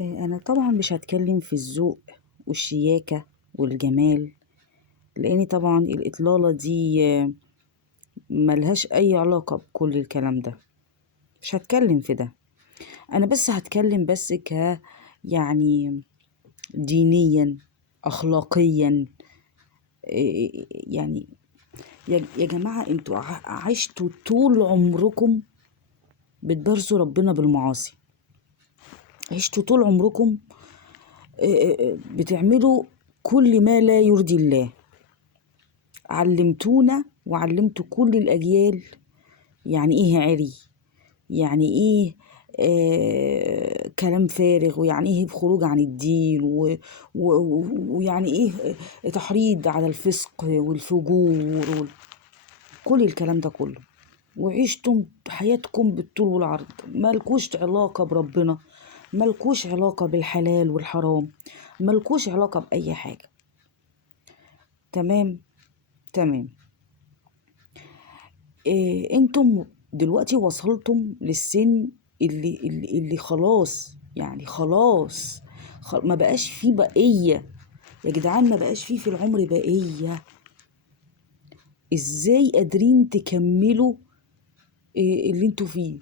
أنا طبعا مش هتكلم في الذوق والشياكة والجمال، لأن طبعا الإطلالة دي ملهاش أي علاقة بكل الكلام ده. مش هتكلم في ده. أنا بس هتكلم بس يعني دينيا، أخلاقيا. يعني يا جماعة، انتوا عشتوا طول عمركم بتدرسوا ربنا بالمعاصي. عشتوا طول عمركم بتعملوا كل ما لا يرضي الله. علمتونا وعلمتوا كل الأجيال يعني إيه عري، يعني إيه كلام فارغ، ويعني إيه خروج عن الدين ويعني إيه تحريض على الفسق والفجور كل الكلام ده كله. وعشتم حياتكم بالطول والعرض، مالكوش علاقة بربنا، مالكوش علاقة بالحلال والحرام، مالكوش علاقة بأي حاجة. تمام. انتم دلوقتي وصلتم للسن اللي خلاص، يعني خلاص ما بقاش فيه بقية يا جدعان، ما بقاش فيه في العمر بقية. ازاي قادرين تكملوا اللي انتوا فيه؟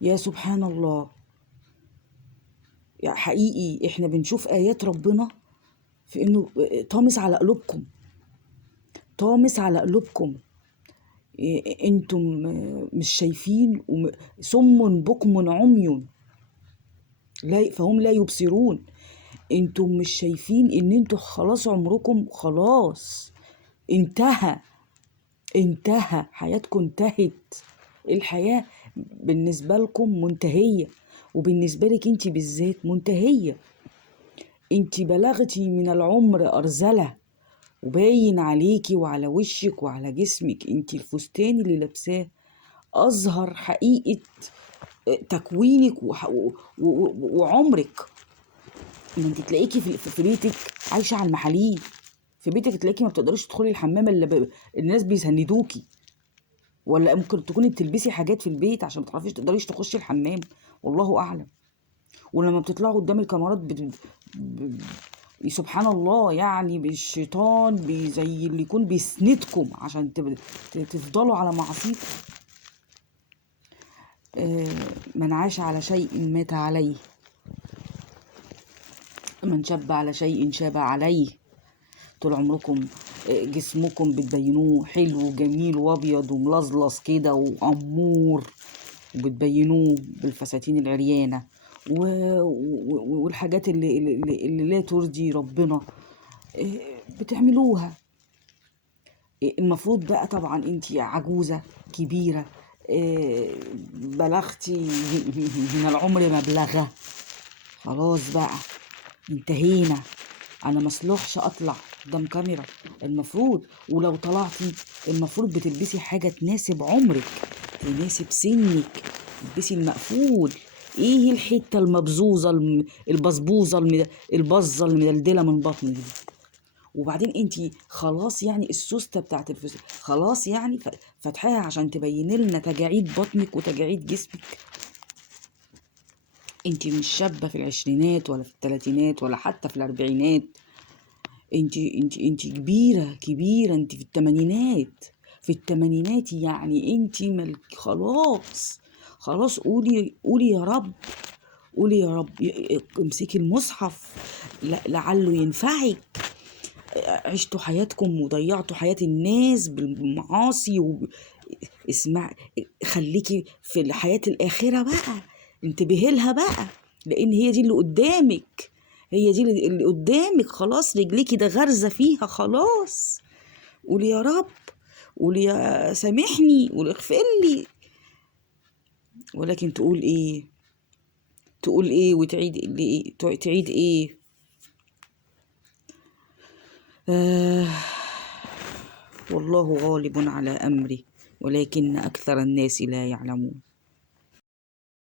يا سبحان الله. يعني حقيقي احنا بنشوف آيات ربنا في انه طامس على قلوبكم، طامس على قلوبكم. انتم مش شايفين، صم بكم عمي فهم لا يبصرون. انتم مش شايفين ان انتم خلاص عمركم خلاص انتهى حياتكم انتهت. الحياة بالنسبة لكم منتهية، وبالنسبة لك انت بالذات منتهية. انت بلغتي من العمر أرزلة، وباين عليكي وعلى وشك وعلى جسمك انت الفستان اللي لابساه أظهر حقيقة تكوينك وعمرك. ان انت تلاقيكي في بيتك عايشة على المحاليل. في بيتك تلاقيكي ما بتقدريش تدخلي الحمام الا الناس بيسندوكي، ولا ممكن تكوني بتلبسي حاجات في البيت عشان ما تقدريش تخشي الحمام، والله اعلم. ولما بتطلعوا قدام الكاميرات سبحان الله، يعني الشيطان زي اللي يكون بيسندكم عشان تفضلوا على معصيته. من عاش على شيء مات عليه، من شب على شيء شاب عليه. طول عمركم جسمكم بتبينوه حلو وجميل وابيض وملظلظ كده وامور، وبتبينوه بالفساتين العريانه والحاجات اللي لا ترضي ربنا بتعملوها. المفروض بقى طبعا انت عجوزه كبيره، بلغتي من العمر مبلغه، خلاص بقى انتهينا. انا مسلوحش اطلع قدام كاميرا المفروض، ولو طلعتي المفروض بتلبسي حاجه تناسب عمرك، تناسب سنك، تلبسي المقفول. ايه الحته المبزوزه البصبوزه البزه المدلدله من بطنك دي؟ وبعدين انتي خلاص يعني السوسته بتاعت الفستان خلاص يعني فاتحاها عشان تبين لنا تجاعيد بطنك وتجاعيد جسمك. انتي مش شابه في العشرينات ولا في الثلاثينات ولا حتى في الاربعينات، انتي كبيره، انتي في الثمانينات. في الثمانينات يعني انتي خلاص قولي يا رب، قولي يا رب. امسكي المصحف لعله ينفعك. عشتوا حياتكم وضيعتوا حياة الناس بالمعاصي اسمع، خليكي في الحياة الآخرة بقى، انتبهي لها بقى، لأن هي دي اللي قدامك، هي دي اللي قدامك. خلاص رجليكي ده غرزة فيها خلاص. قولي يا رب، قولي يا سامحني، قولي اغفر لي. ولكن تقول ايه وتعيد ايه، تعيد ايه؟ والله غالب على أمره ولكن أكثر الناس لا يعلمون.